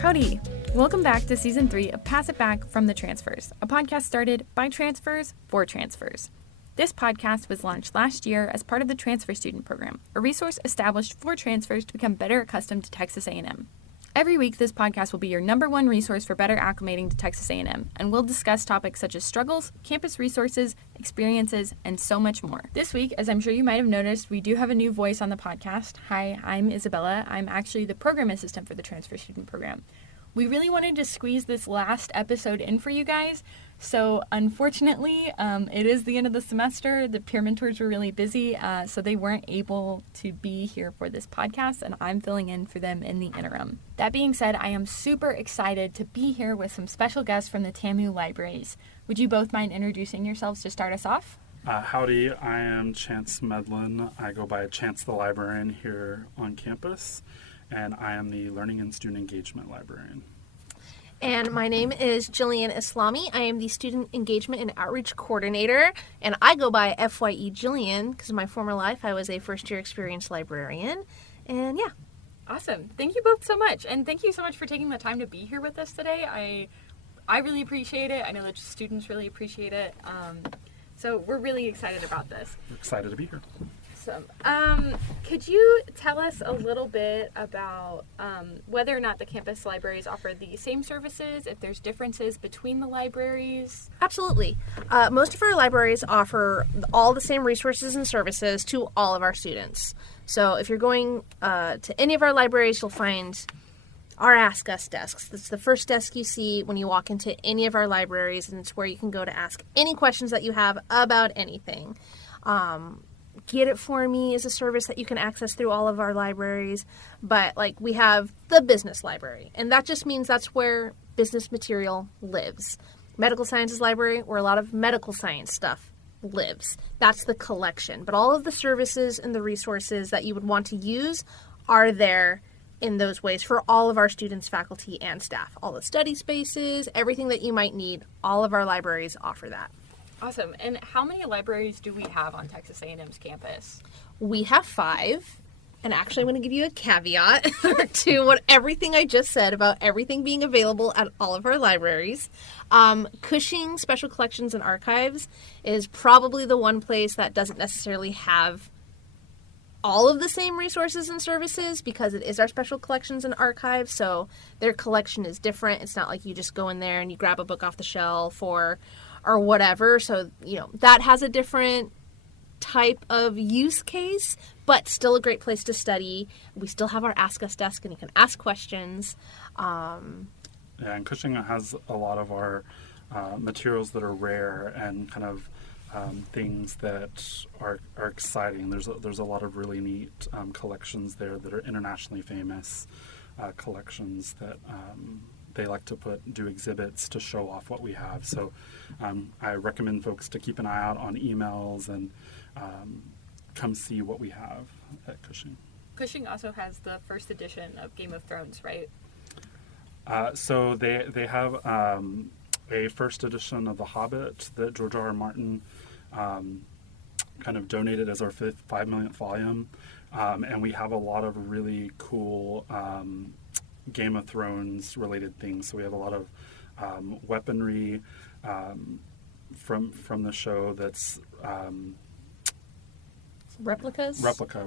Howdy! Welcome back to Season 3 of Pass It Back from the Transfers, a podcast started by transfers for transfers. This podcast was launched last year as part of the Transfer Student Program, a resource established for transfers to become better accustomed to Texas A&M. Every week, this podcast will be your number one resource for better acclimating to Texas A&M, and we'll discuss topics such as struggles, campus resources, experiences, and so much more. This week, as I'm sure you might have noticed, we do have a new voice on the podcast. Hi, I'm Isabella. I'm actually the program assistant for the Transfer Student Program. We really wanted to squeeze this last episode in for you guys, so unfortunately, it is the end of the semester. The peer mentors were really busy, so they weren't able to be here for this podcast, and I'm filling in for them in the interim. That being said, I am super excited to be here with some special guests from the TAMU libraries. Would you both mind introducing yourselves to start us off? Howdy, I am Chance Medlin. I go by Chance the Librarian here on campus, and I am the Learning and Student Engagement Librarian. And my name is Jillian Eslami. I am the Student Engagement and Outreach Coordinator, and I go by FYE Jillian because in my former life I was a first-year experienced librarian, and yeah. Awesome. Thank you both so much, and thank you so much for taking the time to be here with us today. I really appreciate it. I know that students really appreciate it, so we're really excited about this. We're excited to be here. Could you tell us a little bit about whether or not the campus libraries offer the same services, if there's differences between the libraries? Absolutely. Most of our libraries offer all the same resources and services to all of our students. So if you're going to any of our libraries, you'll find our Ask Us desks. That's the first desk you see when you walk into any of our libraries, and it's where you can go to ask any questions that you have about anything. Get It For Me is a service that you can access through all of our libraries, but we have the business library, and that just means that's where business material lives. Medical Sciences Library, where a lot of medical science stuff lives. That's the collection, but all of the services and the resources that you would want to use are there in those ways for all of our students, faculty, and staff. All the study spaces, everything that you might need, all of our libraries offer that. Awesome. And how many libraries do we have on Texas A&M's campus? We have 5. And actually, I'm going to give you a caveat to everything I just said about everything being available at all of our libraries. Cushing Special Collections and Archives is probably the one place that doesn't necessarily have all of the same resources and services because it is our Special Collections and Archives, so their collection is different. It's not like you just go in there and you grab a book off the shelf or whatever. So, that has a different type of use case, but still a great place to study. We still have our Ask Us desk, and you can ask questions. And Cushing has a lot of our materials that are rare and kind of things that are exciting. There's a lot of really neat collections there that are internationally famous collections that they like to do exhibits to show off what we have. So I recommend folks to keep an eye out on emails and come see what we have at Cushing. Cushing also has the first edition of Game of Thrones, right? So they have a first edition of The Hobbit that George R.R. Martin kind of donated as our 5 millionth volume. And we have a lot of really cool Game of Thrones related things. So we have a lot of weaponry from the show that's Replica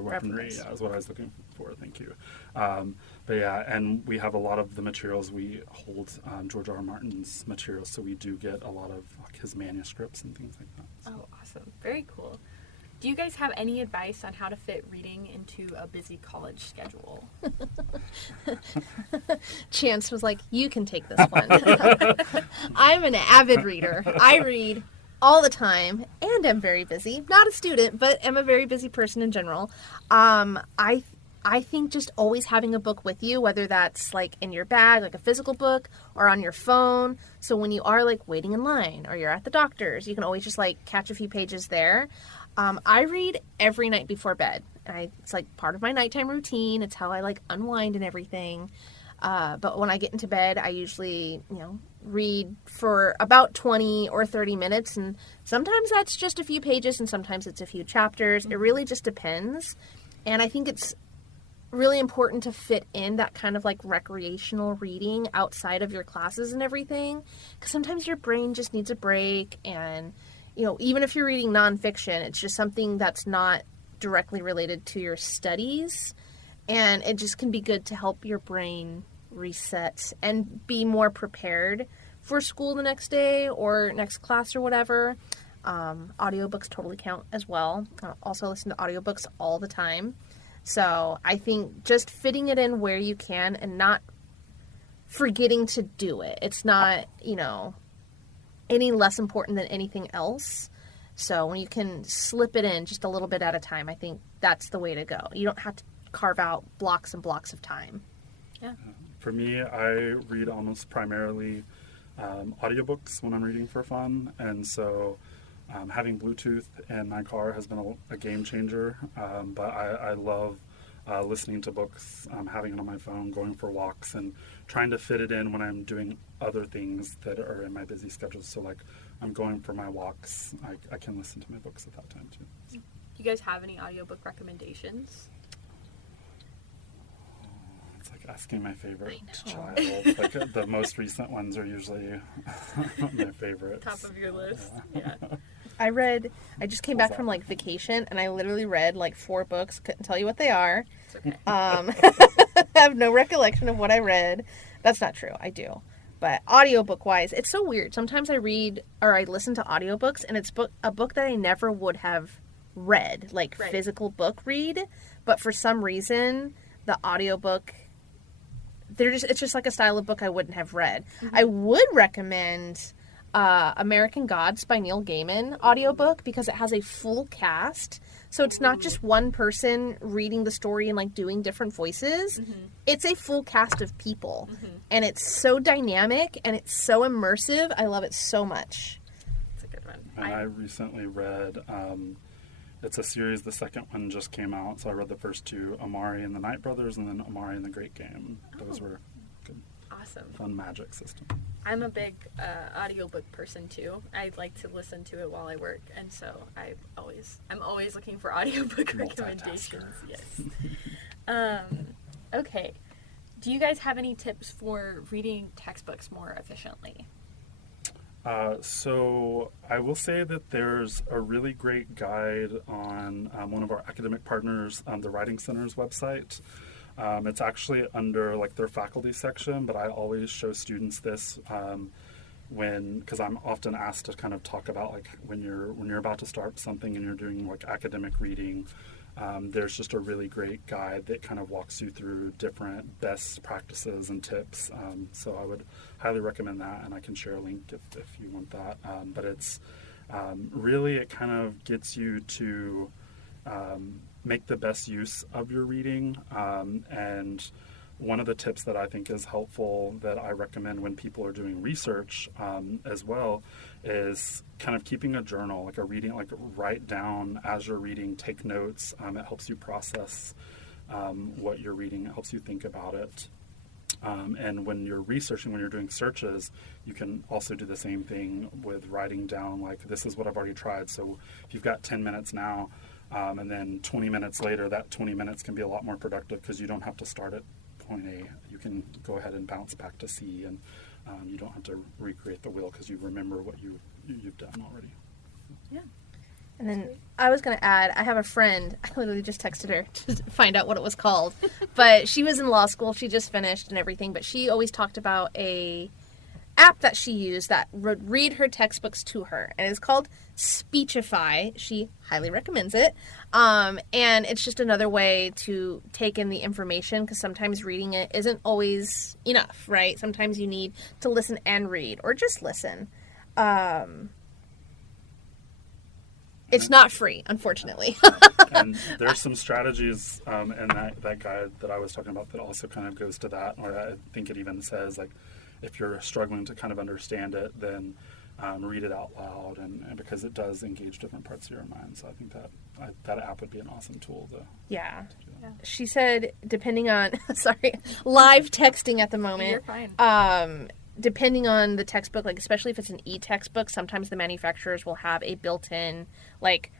weaponry. Yeah, is what I was looking for. Thank you. But yeah, and we have a lot of the materials. We hold George R.R. Martin's materials, so we do get a lot of his manuscripts and things like that. So. Oh, awesome. Very cool. Do you guys have any advice on how to fit reading into a busy college schedule? Chance was like, you can take this one. I'm an avid reader. I read all the time, and I'm very busy. Not a student, but am a very busy person in general. I think just always having a book with you, whether that's in your bag, like a physical book, or on your phone. So when you are waiting in line or you're at the doctor's, you can always just catch a few pages there. I read every night before bed. It's part of my nighttime routine. It's how I unwind and everything. But when I get into bed, I usually, read for about 20 or 30 minutes. And sometimes that's just a few pages and sometimes it's a few chapters. It really just depends. And I think it's really important to fit in that kind of like recreational reading outside of your classes and everything, because sometimes your brain just needs a break. And even if you're reading nonfiction, it's just something that's not directly related to your studies, and it just can be good to help your brain reset and be more prepared for school the next day or next class or whatever. Audiobooks totally count as well. I also listen to audiobooks all the time. So I think just fitting it in where you can and not forgetting to do it. It's not, any less important than anything else. So when you can slip it in just a little bit at a time, I think that's the way to go. You don't have to carve out blocks and blocks of time. Yeah. For me, I read almost primarily audiobooks when I'm reading for fun. And so having Bluetooth in my car has been a game changer. But I love listening to books, having it on my phone, going for walks, and trying to fit it in when I'm doing other things that are in my busy schedule. So like I'm going for my walks, I can listen to my books at that time too. Do you guys have any audiobook recommendations? It's like asking my favorite child. Like the most recent ones are usually my favorites. Top of your list. Yeah. I just came back from like vacation, and I literally read like 4 books. Couldn't tell you what they are. It's okay. I have no recollection of what I read. That's not true. I do. But audiobook wise, it's so weird. Sometimes I read or I listen to audiobooks, and it's a book that I never would have read, like Right. physical book read. But for some reason, the audiobook, it's just like a style of book I wouldn't have read. Mm-hmm. I would recommend American Gods by Neil Gaiman audiobook, because it has a full cast. So it's not just one person reading the story and like doing different voices. Mm-hmm. It's a full cast of people. And it's so dynamic and it's so immersive. I love it so much. It's a good one. And I recently read, it's a series, the second one just came out, so I read the first 2, Amari and the Night Brothers, and then Amari and the Great Game. Those were good, Awesome. fun magic system. I'm a big audiobook person too. I like to listen to it while I work, and so I'm always looking for audiobook recommendations. Yes. Okay. Do you guys have any tips for reading textbooks more efficiently? So I will say that there's a really great guide on one of our academic partners, the Writing Center's website. It's actually under like their faculty section, but I always show students this because I'm often asked to kind of talk about like when you're about to start something and you're doing like academic reading. There's just a really great guide that kind of walks you through different best practices and tips. So I would highly recommend that, and I can share a link if you want that. But it's really, it kind of gets you to make the best use of your reading. And one of the tips that I think is helpful that I recommend when people are doing research as well is kind of keeping a journal, like a reading, like write down as you're reading, take notes. It helps you process what you're reading. It helps you think about it. And when you're researching, when you're doing searches, you can also do the same thing with writing down, like, this is what I've already tried. So if you've got 10 minutes now, and then 20 minutes later, that 20 minutes can be a lot more productive because you don't have to start at point A. You can go ahead and bounce back to C, and you don't have to recreate the wheel because you remember what you've done already. Yeah. And then I was going to add, I have a friend, I literally just texted her to find out what it was called, but she was in law school, she just finished and everything, but she always talked about a app that she used that would read her textbooks to her, and it's called Speechify. She highly recommends it, and it's just another way to take in the information, because sometimes reading it isn't always enough, right? Sometimes you need to listen and read, or just listen. It's not free, unfortunately. And there's some strategies in that guide that I was talking about that also kind of goes to that, or I think it even says, like, if you're struggling to kind of understand it, then read it out loud, and because it does engage different parts of your mind. So I think that app would be an awesome tool to Yeah. do that. She said, depending on, sorry, live texting at the moment. You're fine. Depending on the textbook, like especially if it's an e-textbook, sometimes the manufacturers will have a built-in like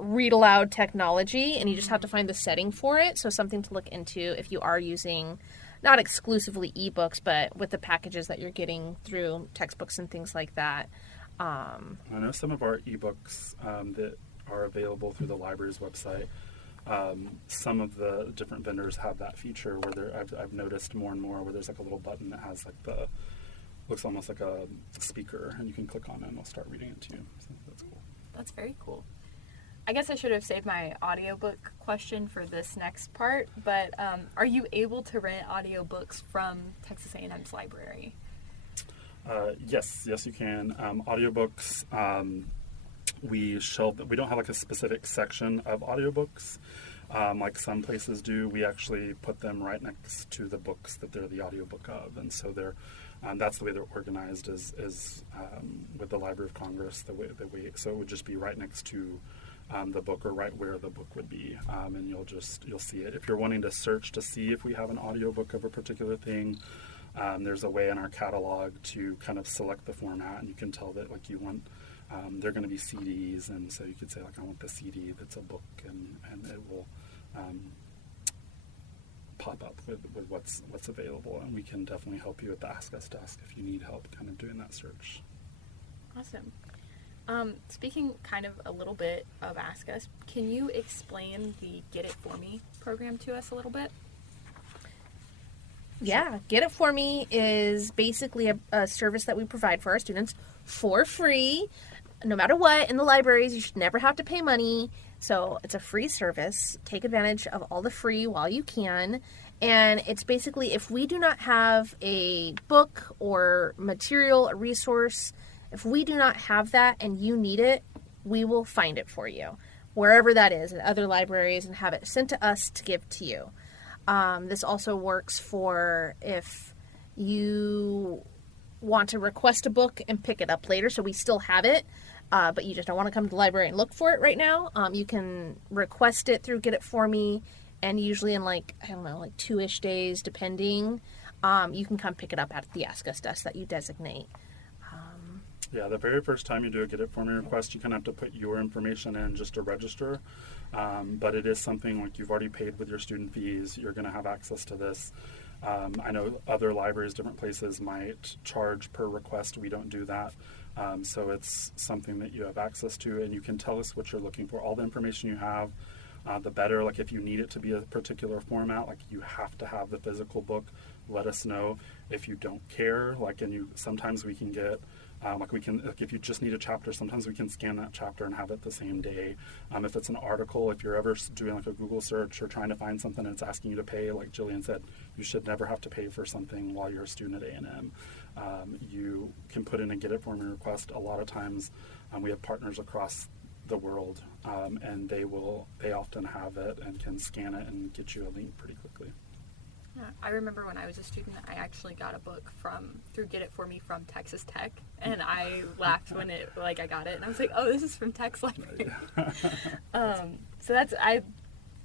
read aloud technology, and you just have to find the setting for it. So something to look into if you are using not exclusively ebooks, but with the packages that you're getting through textbooks and things like that. I know some of our ebooks that are available through the library's website. Some of the different vendors have that feature where I've noticed more and more where there's like a little button that has like looks almost like a speaker, and you can click on it and it'll start reading it to you. So that's cool. That's very cool. I guess I should have saved my audiobook question for this next part, but are you able to rent audiobooks from Texas A&M's library? Yes, you can. Audiobooks, we don't have like a specific section of audiobooks like some places do. We actually put them right next to the books that they're the audiobook of, and so that's the way they're organized is with the Library of Congress. So it would just be right next to the book, or right where the book would be, and you'll see it. If you're wanting to search to see if we have an audiobook of a particular thing, there's a way in our catalog to kind of select the format, and you can tell that like you want. They're going to be CDs, and so you could say like I want the CD that's a book, and it will pop up with what's available, and we can definitely help you at the Ask Us desk if you need help kind of doing that search. Awesome. Speaking kind of a little bit of Ask Us, can you explain the Get It For Me program to us a little bit? Yeah, Get It For Me is basically a service that we provide for our students for free. No matter what, in the libraries, you should never have to pay money. So it's a free service. Take advantage of all the free while you can. And it's basically, if we do not have a book or material, a resource, if we do not have that and you need it, we will find it for you, wherever that is, at other libraries, and have it sent to us to give to you. This also works for if you want to request a book and pick it up later, so we still have it, but you just don't want to come to the library and look for it right now. You can request it through Get It For Me, and usually in like 2-ish days, depending, you can come pick it up at the Ask Us desk that you designate. Yeah, the very first time you do a Get It For Me request, you kind of have to put your information in just to register. But it is something like you've already paid with your student fees. You're going to have access to this. I know other libraries, different places might charge per request. We don't do that. So it's something that you have access to, and you can tell us what you're looking for. All the information you have, the better. Like if you need it to be a particular format, like you have to have the physical book, let us know. If you don't care, sometimes we can get, if you just need a chapter, sometimes we can scan that chapter and have it the same day. If it's an article, if you're ever doing like a Google search or trying to find something and it's asking you to pay, like Jillian said, you should never have to pay for something while you're a student at A&M. You can put in a Get It For Me request. A lot of times we have partners across the world, and they often have it and can scan it and get you a link pretty quickly. Yeah, I remember when I was a student, I actually got a book through Get It For Me from Texas Tech, and I laughed when I got it, and I was like, oh, this is from Tech's library. So I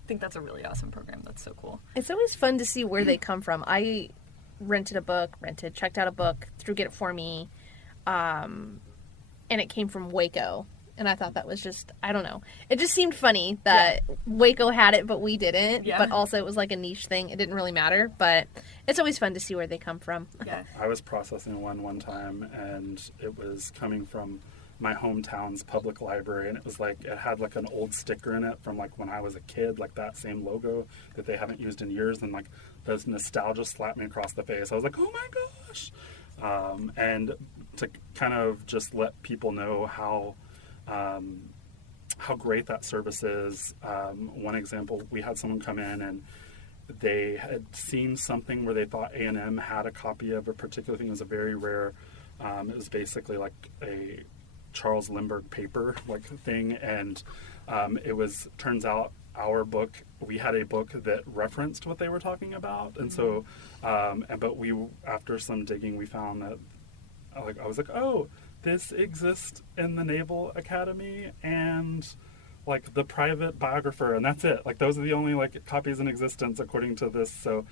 think that's a really awesome program. That's so cool. It's always fun to see where they come from. I checked out a book through Get It For Me, and it came from Waco. And I thought that was just, I don't know. It just seemed funny that Waco had it, but we didn't. Yeah. But also it was like a niche thing. It didn't really matter. But it's always fun to see where they come from. Yeah. I was processing one time, and it was coming from my hometown's public library. And it was like, it had like an old sticker in it from like when I was a kid, like that same logo that they haven't used in years. And like those nostalgia slapped me across the face. I was like, oh my gosh. And to kind of just let people know how great that service is. One example, we had someone come in and they had seen something where they thought A&M had a copy of a particular thing. It was a very rare, it was basically like a Charles Lindbergh paper like thing, and turns out our book, we had a book that referenced what they were talking about, and so, but we, after some digging, we found that, I was like, oh, this exists in the Naval Academy and like the private biographer, and that's it. Like those are the only like copies in existence according to this. So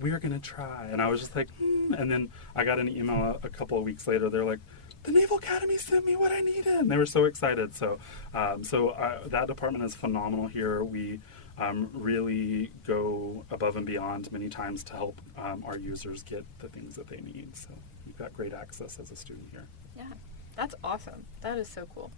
we are going to try. And I was just like, and then I got an email a couple of weeks later. They're like, the Naval Academy sent me what I needed. And they were so excited. So that department is phenomenal here. We really go above and beyond many times to help our users get the things that they need. So you've got great access as a student here. Yeah, that's awesome. That is so cool.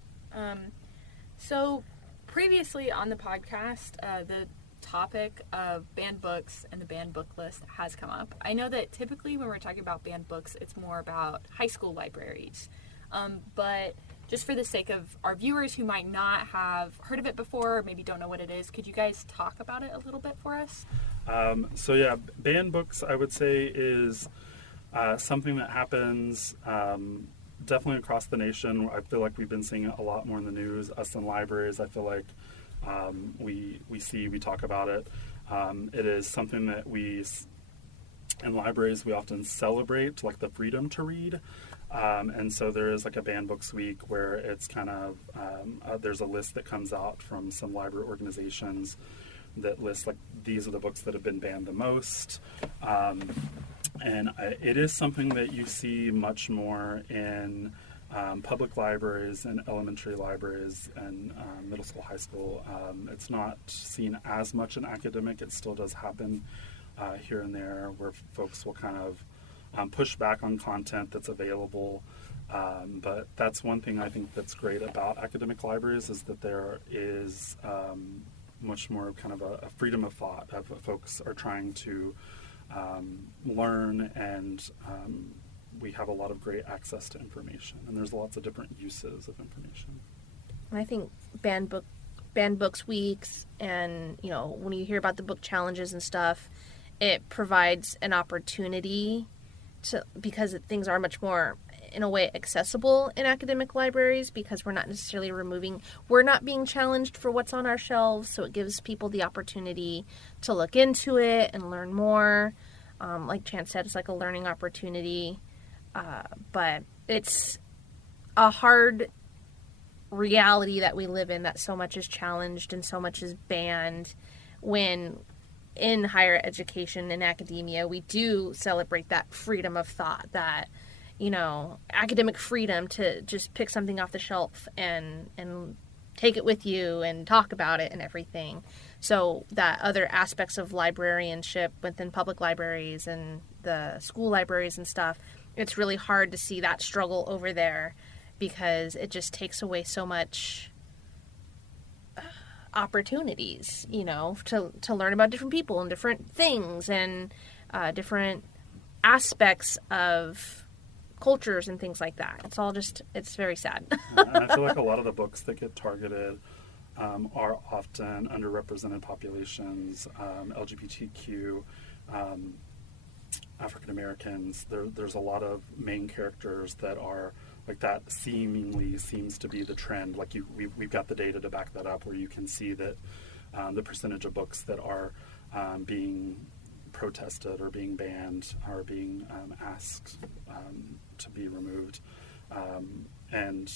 So previously on the podcast, the topic of banned books and the banned book list has come up. I know that typically when we're talking about banned books, it's more about high school libraries. But just for the sake of our viewers who might not have heard of it before, or maybe don't know what it is, could you guys talk about it a little bit for us? So yeah, banned books, I would say, is something that happens definitely across the nation. I feel like we've been seeing it a lot more in the news. Us in libraries, I feel like we talk about it. It is something that in libraries, we often celebrate, like the freedom to read. And so there is like a banned books week where it's kind of, there's a list that comes out from some library organizations that lists like, these are the books that have been banned the most. And it is something that you see much more in public libraries and elementary libraries and middle school, high school. It's not seen as much in academic. It still does happen here and there where folks will kind of push back on content that's available. But that's one thing I think that's great about academic libraries is that there is much more kind of a freedom of thought of folks are trying to learn, and we have a lot of great access to information, and there's lots of different uses of information. I think banned books weeks, and when you hear about the book challenges and stuff, it provides an opportunity because things are much more, in a way, accessible in academic libraries because we're not necessarily we're not being challenged for what's on our shelves, so it gives people the opportunity to look into it and learn more. Like Chance said, it's like a learning opportunity, but it's a hard reality that we live in, that so much is challenged and so much is banned when in higher education and academia, we do celebrate that freedom of thought, that, academic freedom to just pick something off the shelf and take it with you and talk about it and everything. So that other aspects of librarianship within public libraries and the school libraries and stuff, it's really hard to see that struggle over there because it just takes away so much opportunities, to learn about different people and different things and different aspects of cultures and things like that. It's very sad. And I feel like a lot of the books that get targeted are often underrepresented populations, LGBTQ, African Americans. There's a lot of main characters that are like that seemingly seems to be the trend. Like we've got the data to back that up, where you can see that the percentage of books that are being protested or being banned are being asked to be removed. And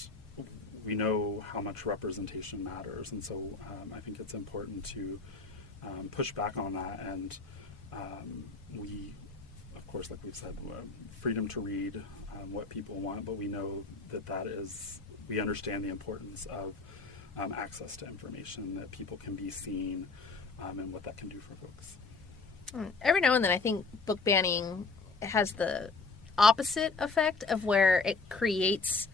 we know how much representation matters, and so I think it's important to push back on that. And we, of course, like we've said, freedom to read what people want, but we know we understand the importance of access to information, that people can be seen, and what that can do for folks. Every now and then I think book banning has the opposite effect of where it creates,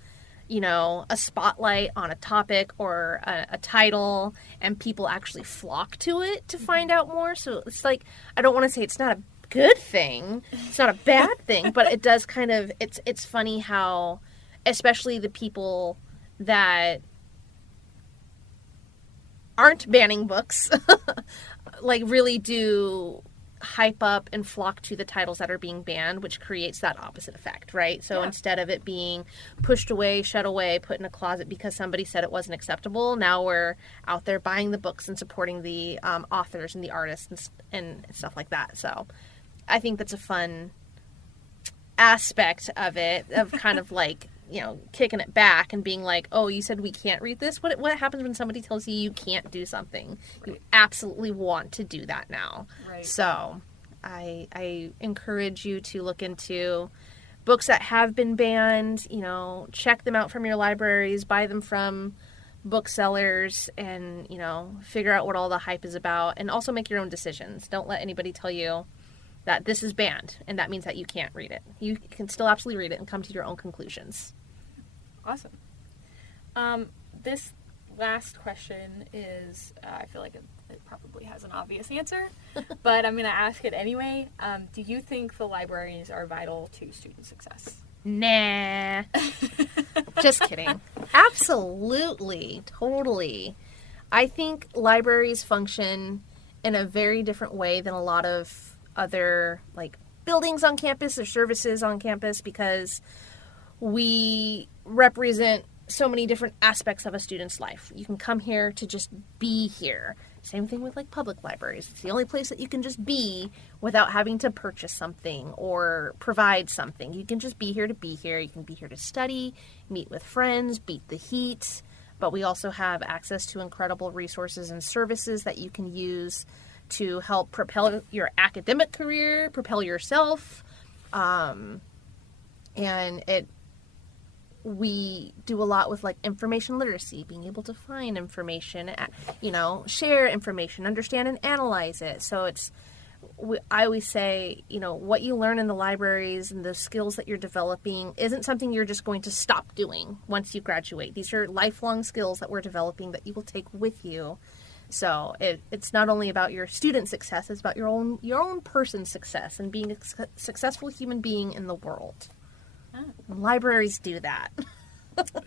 a spotlight on a topic or a title, and people actually flock to it to find out more. So it's like, I don't want to say it's not a good thing, it's not a bad thing, but it does kind of, it's funny how, especially the people that aren't banning books, like really do hype up and flock to the titles that are being banned, which creates that opposite effect, right? So instead of it being pushed away, shut away, put in a closet because somebody said it wasn't acceptable, now we're out there buying the books and supporting the authors and the artists and stuff like that. So I think that's a fun aspect of it, of kind of like, kicking it back and being like, oh, you said we can't read this? What happens when somebody tells you can't do something? Right. You absolutely want to do that now. Right. So I encourage you to look into books that have been banned, you know, check them out from your libraries, buy them from booksellers, and, you know, figure out what all the hype is about, and also make your own decisions. Don't let anybody tell you that this is banned and that means that you can't read it. You can still absolutely read it and come to your own conclusions. Awesome. This last question is, I feel like it probably has an obvious answer, but I'm going to ask it anyway. Do you think the libraries are vital to student success? Nah. Just kidding. Absolutely. Totally. I think libraries function in a very different way than a lot of other, like, buildings on campus or services on campus, because we represent so many different aspects of a student's life. You can come here to just be here. Same thing with, like, public libraries. It's the only place that you can just be without having to purchase something or provide something. You can just be here to be here. You can be here to study, meet with friends, beat the heat. But we also have access to incredible resources and services that you can use to help propel your academic career, propel yourself. We do a lot with, like, information literacy, being able to find information, you know, share information, understand and analyze it. So I always say, you know, what you learn in the libraries and the skills that you're developing isn't something you're just going to stop doing once you graduate. These are lifelong skills that we're developing that you will take with you. So it's not only about your student success, it's about your own person's success and being a successful human being in the world. And libraries do that.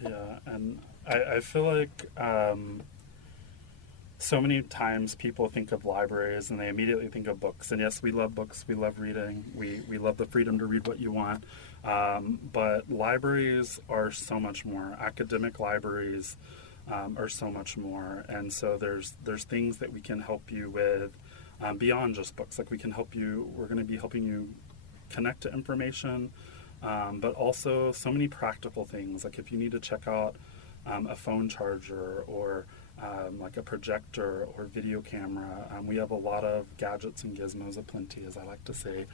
Yeah, and I feel like so many times people think of libraries and they immediately think of books. And yes, we love books, we love reading, we love the freedom to read what you want. But libraries are so much more. Academic libraries are so much more. And so there's things that we can help you with beyond just books. Like, we're going to be helping you connect to information, but also so many practical things. Like, if you need to check out a phone charger or like a projector or video camera, we have a lot of gadgets and gizmos aplenty, as I like to say.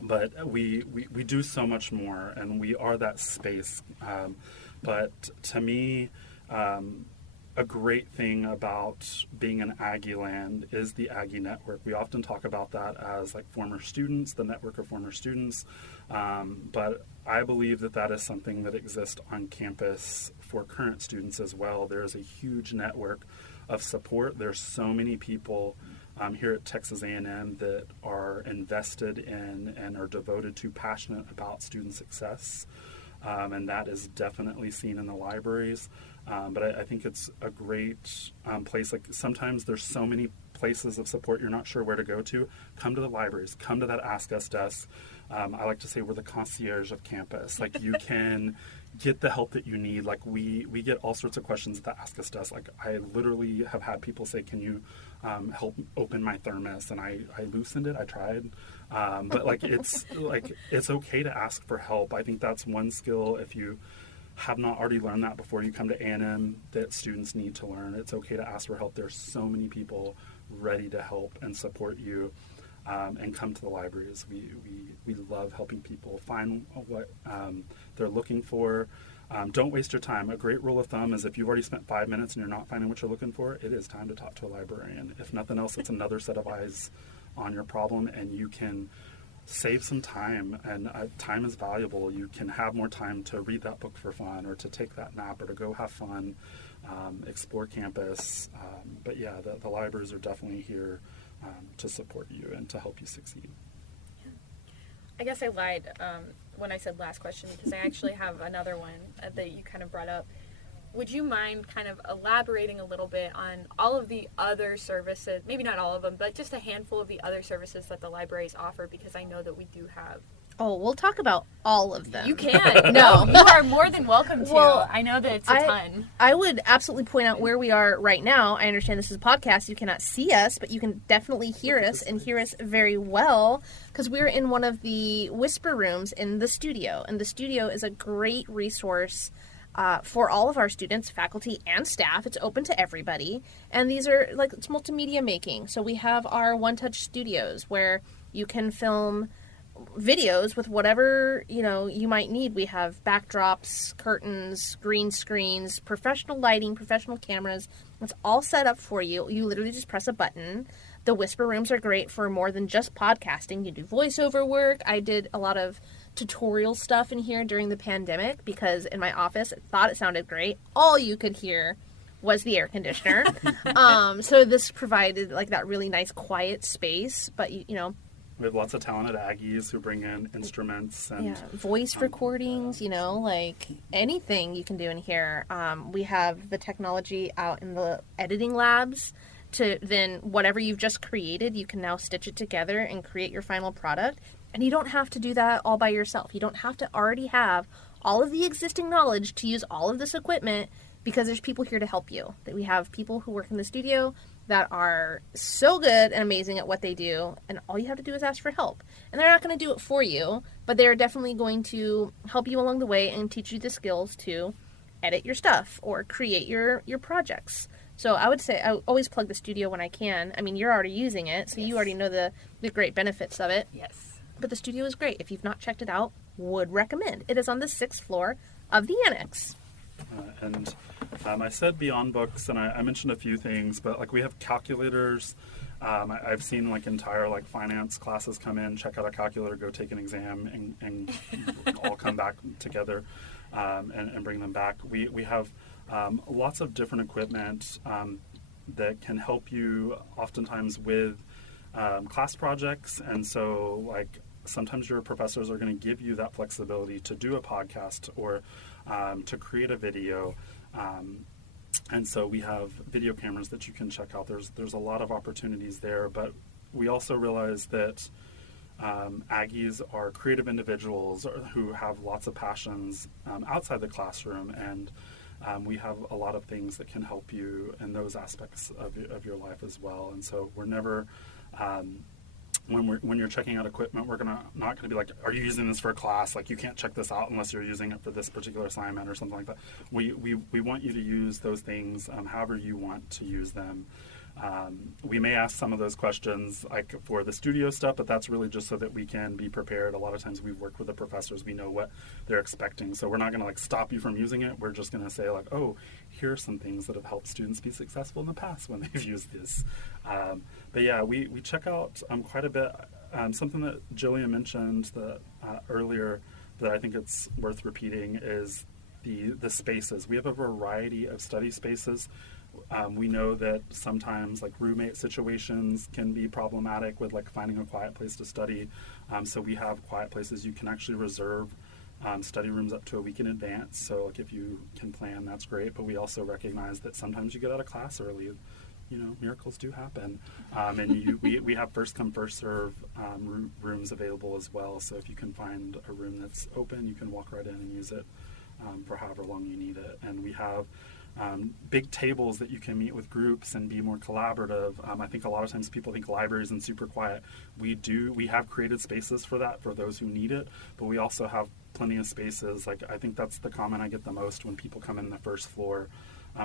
But we do so much more, and we are that space. But to me, a great thing about being an Aggie land is the Aggie Network. We often talk about that as, like, former students, the network of former students. But I believe that is something that exists on campus for current students as well. There's a huge network of support. There's so many people here at Texas A&M that are invested in and are devoted to, passionate about student success. And that is definitely seen in the libraries. But I think it's a great place. Like, sometimes there's so many places of support you're not sure where to go to. Come to the libraries. Come to that Ask Us desk. I like to say we're the concierge of campus. Like, you can get the help that you need. Like, we get all sorts of questions at the Ask Us desk. Like, I literally have had people say, can you help open my thermos? And I loosened it. I tried. But it's okay to ask for help. I think that's one skill, if you have not already learned that before you come to A&M, that students need to learn. It's okay to ask for help. There's so many people ready to help and support you, and come to the libraries. We love helping people find what they're looking for. Don't waste your time. A great rule of thumb is, if you've already spent 5 minutes and you're not finding what you're looking for, it is time to talk to a librarian. If nothing else, it's another set of eyes on your problem, and you can save some time, and time is valuable. You can have more time to read that book for fun, or to take that nap, or to go have fun, explore campus. But yeah, the libraries are definitely here to support you and to help you succeed. I guess I lied when I said last question, because I actually have another one that you kind of brought up. Would you mind kind of elaborating a little bit on all of the other services, maybe not all of them, but just a handful of the other services that the libraries offer, because I know that we do have. Oh, we'll talk about all of them. You can. No, you are more than welcome to. Well, I know that it's a ton. I would absolutely point out where we are right now. I understand this is a podcast. You cannot see us, but you can definitely hear us, and hear us very well, because we're in one of the whisper rooms in the studio. And the studio is a great resource for all of our students, faculty, and staff. It's open to everybody. And these are, like, it's multimedia making. So we have our one-touch studios where you can film videos with whatever, you might need. We have backdrops, curtains, green screens, professional lighting, professional cameras. It's all set up for you. You literally just press a button. The whisper rooms are great for more than just podcasting. You do voiceover work. I did a lot of tutorial stuff in here during the pandemic because in my office, I thought it sounded great. All you could hear was the air conditioner. So this provided like that really nice quiet space, but we have lots of talented Aggies who bring in instruments and voice recordings, like anything you can do in here. We have the technology out in the editing labs to then whatever you've just created, you can now stitch it together and create your final product. And you don't have to do that all by yourself. You don't have to already have all of the existing knowledge to use all of this equipment because there's people here to help you. That we have people who work in the studio that are so good and amazing at what they do, and all you have to do is ask for help. And they're not going to do it for you, but they're definitely going to help you along the way and teach you the skills to edit your stuff or create your projects. So I would say I always plug the studio when I can. I mean, you're already using it, so you already know the great benefits of it. Yes. But the studio is great. If you've not checked it out, would recommend. It is on the 6th floor of the annex. And I said beyond books, and I mentioned a few things, but like we have calculators. I've seen like entire like finance classes come in, check out a calculator, go take an exam, and all come back together and bring them back. We have lots of different equipment that can help you oftentimes with class projects, and so like sometimes your professors are going to give you that flexibility to do a podcast or to create a video. And so we have video cameras that you can check out. There's a lot of opportunities there, but we also realize that Aggies are creative individuals who have lots of passions outside the classroom, and we have a lot of things that can help you in those aspects of your life as well. And so we're never when you're checking out equipment, we're not going to be like, are you using this for a class? Like, you can't check this out unless you're using it for this particular assignment or something like that. We want you to use those things however you want to use them. We may ask some of those questions like for the studio stuff, but that's really just so that we can be prepared. A lot of times we've worked with the professors, we know what they're expecting. So we're not going to like stop you from using it. We're just going to say like, oh, here are some things that have helped students be successful in the past when they've used this. But yeah, we check out quite a bit. Something that Jillian mentioned earlier that I think it's worth repeating is the spaces. We have a variety of study spaces. We know that sometimes like roommate situations can be problematic with like finding a quiet place to study. So we have quiet places. You can actually reserve study rooms up to a week in advance. So like if you can plan, that's great. But we also recognize that sometimes you get out of class early. Miracles do happen. And we have first come, first serve rooms available as well. So if you can find a room that's open, you can walk right in and use it for however long you need it. And we have big tables that you can meet with groups and be more collaborative. I think a lot of times people think libraries and super quiet. We have created spaces for that for those who need it, but we also have plenty of spaces. Like I think that's the comment I get the most when people come in the first floor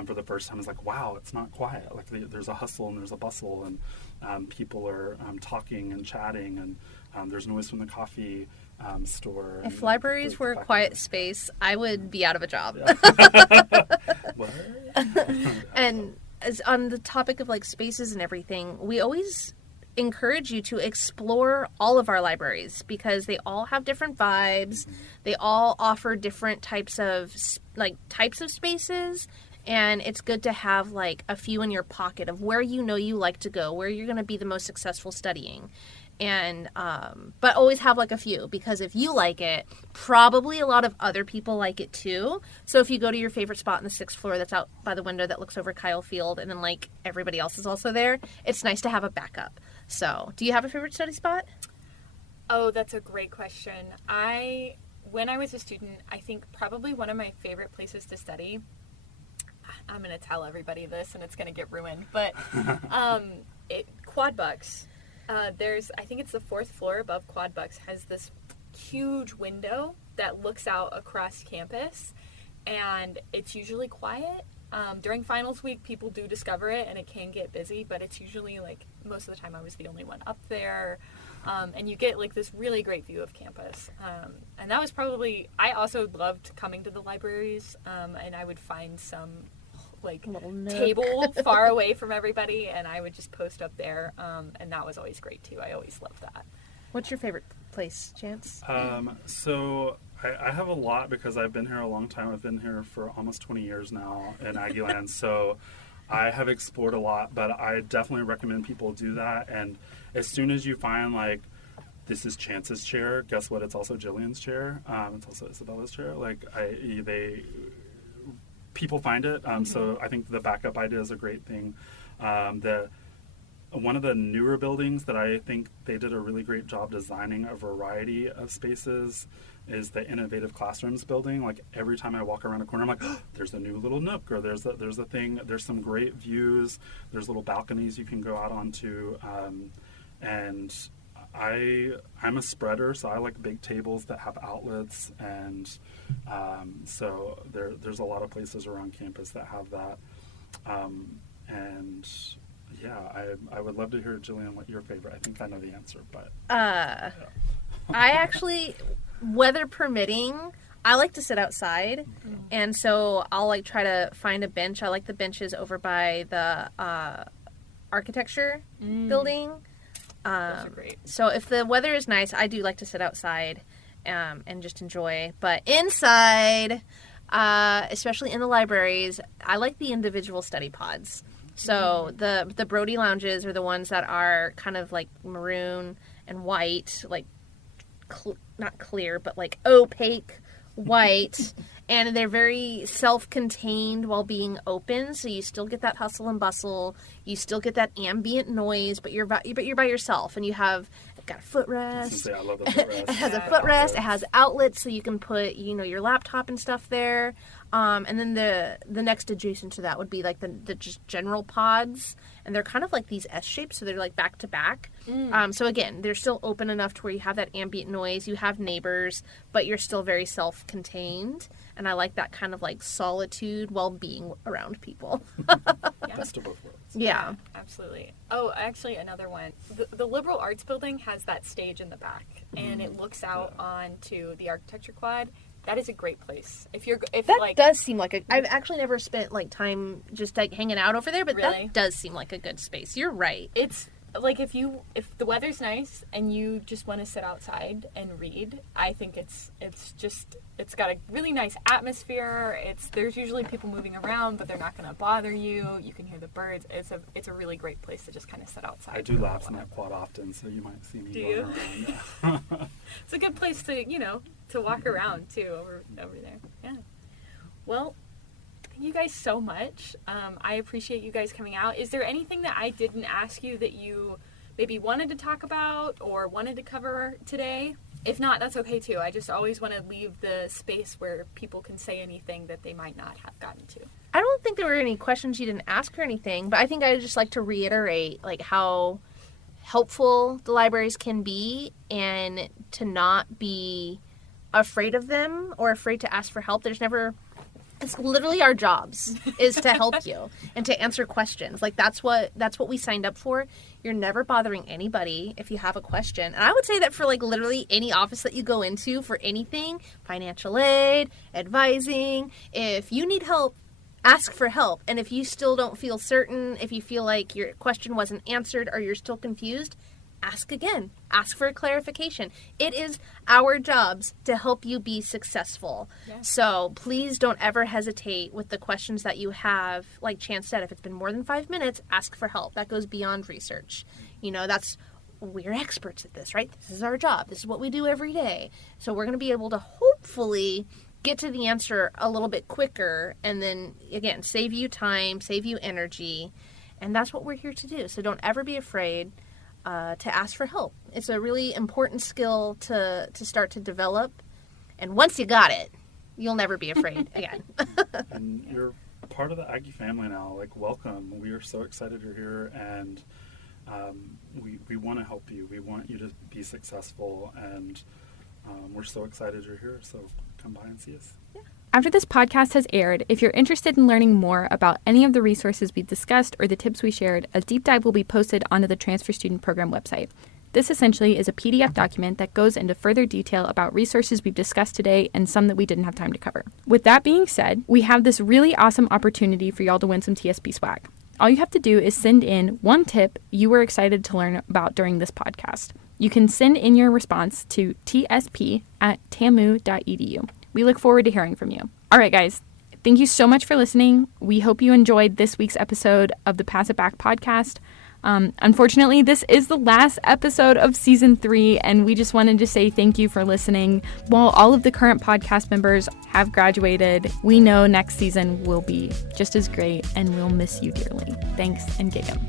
for the first time is like, wow, it's not quiet. Like there's a hustle and there's a bustle and people are talking and chatting and there's noise from the coffee store. If libraries were a quiet space, I would be out of a job. Yeah. What? And as on the topic of like spaces and everything, we always encourage you to explore all of our libraries because they all have different vibes. They all offer different types of spaces. And it's good to have like a few in your pocket of where you like to go, where you're going to be the most successful studying. And but always have like a few, because if you like it, probably a lot of other people like it too. So if you go to your favorite spot on the 6th floor that's out by the window that looks over Kyle Field and then like everybody else is also there, it's nice to have a backup. So do you have a favorite study spot? Oh, that's a great question. When I was a student, I think probably one of my favorite places to study, I'm going to tell everybody this and it's going to get ruined, but Quad Bucks. I think it's the 4th floor above Quad Bucks has this huge window that looks out across campus, and it's usually quiet. During finals week, people do discover it, and it can get busy, but it's usually, like, most of the time I was the only one up there. And you get, like, this really great view of campus. And that was probably, I also loved coming to the libraries, and I would find some, like, table far away from everybody, and I would just post up there, and that was always great, too. I always loved that. What's your favorite place, Chance? So I have a lot because I've been here a long time. I've been here for almost 20 years now in Aggieland, so I have explored a lot, but I definitely recommend people do that. And as soon as you find, like, this is Chance's chair, guess what? It's also Jillian's chair. It's also Isabella's chair. Like, people find it. So I think the backup idea is a great thing. One of the newer buildings that I think they did a really great job designing a variety of spaces is the Innovative Classrooms building. Like, every time I walk around a corner, I'm like, oh, there's a new little nook, or there's a thing. There's some great views. There's little balconies you can go out onto. And I'm a spreader, so I like big tables that have outlets. And so there's a lot of places around campus that have that. And yeah, I would love to hear, Jillian, what your favorite. I think I know the answer, but I actually, weather permitting, I like to sit outside, and so I'll, like, try to find a bench. I like the benches over by the architecture building. Those are great. So if the weather is nice, I do like to sit outside and just enjoy. But inside, especially in the libraries, I like the individual study pods. So the Brody lounges are the ones that are kind of like maroon and white, like not clear, but like opaque white. And they're very self-contained while being open, so you still get that hustle and bustle. You still get that ambient noise, but you're by yourself, and you have got a footrest. I love the footrest. It has a footrest. It has outlets, so you can put, your laptop and stuff there. And then the next adjacent to that would be like the just general pods, and they're kind of like these S shapes, so they're like back to back. So again, they're still open enough to where you have that ambient noise, you have neighbors, but you're still very self-contained. And I like that kind of like solitude while being around people. Best of both worlds. Yeah, absolutely. Oh, actually, another one. The Liberal Arts Building has that stage in the back, and it looks out onto the architecture quad. That is a great place. That does seem like I've actually never spent like time just like hanging out over there, but really? That does seem like a good space. You're right. It's like if the weather's nice and you just want to sit outside and read, I think it's got a really nice atmosphere. There's usually people moving around, but they're not going to bother you. You can hear the birds. It's a really great place to just kind of sit outside. I do laps in that quad often, so you might see me going around. Yeah. It's a good place to walk around too over there. Yeah. Well, thank you guys so much. I appreciate you guys coming out. Is there anything that I didn't ask you that you maybe wanted to talk about or wanted to cover today? If not, that's okay too. I just always want to leave the space where people can say anything that they might not have gotten to. I don't think there were any questions you didn't ask or anything, but I think I'd just like to reiterate like how helpful the libraries can be, and to not be afraid of them or afraid to ask for help. It's literally our jobs is to help you and to answer questions. Like that's what we signed up for. You're never bothering anybody if you have a question. And I would say that for like literally any office that you go into for anything, financial aid, advising, if you need help, ask for help. And if you still don't feel certain, if you feel like your question wasn't answered or you're still confused, ask again. Ask for a clarification. It is our jobs to help you be successful. Yeah. So please don't ever hesitate with the questions that you have. Like Chance said, if it's been more than 5 minutes, ask for help. That goes beyond research. We're experts at this, right? This is our job. This is what we do every day. So we're going to be able to hopefully get to the answer a little bit quicker, and then, again, save you time, save you energy. And that's what we're here to do. So don't ever be afraid to ask for help. It's a really important skill to start to develop, and once you got it, you'll never be afraid again. And you're part of the Aggie family now. Like, welcome. We are so excited you're here, and we want to help you. We want you to be successful, and we're so excited you're here. So come by and see us. Yeah. After this podcast has aired, if you're interested in learning more about any of the resources we've discussed or the tips we shared, a deep dive will be posted onto the Transfer Student Program website. This essentially is a PDF document that goes into further detail about resources we've discussed today and some that we didn't have time to cover. With that being said, we have this really awesome opportunity for y'all to win some TSP swag. All you have to do is send in one tip you were excited to learn about during this podcast. You can send in your response to tsp@tamu.edu. We look forward to hearing from you. All right, guys. Thank you so much for listening. We hope you enjoyed this week's episode of the Pass It Back podcast. Unfortunately, this is the last episode of season 3, and we just wanted to say thank you for listening. While all of the current podcast members have graduated, we know next season will be just as great, and we'll miss you dearly. Thanks, and gig 'em.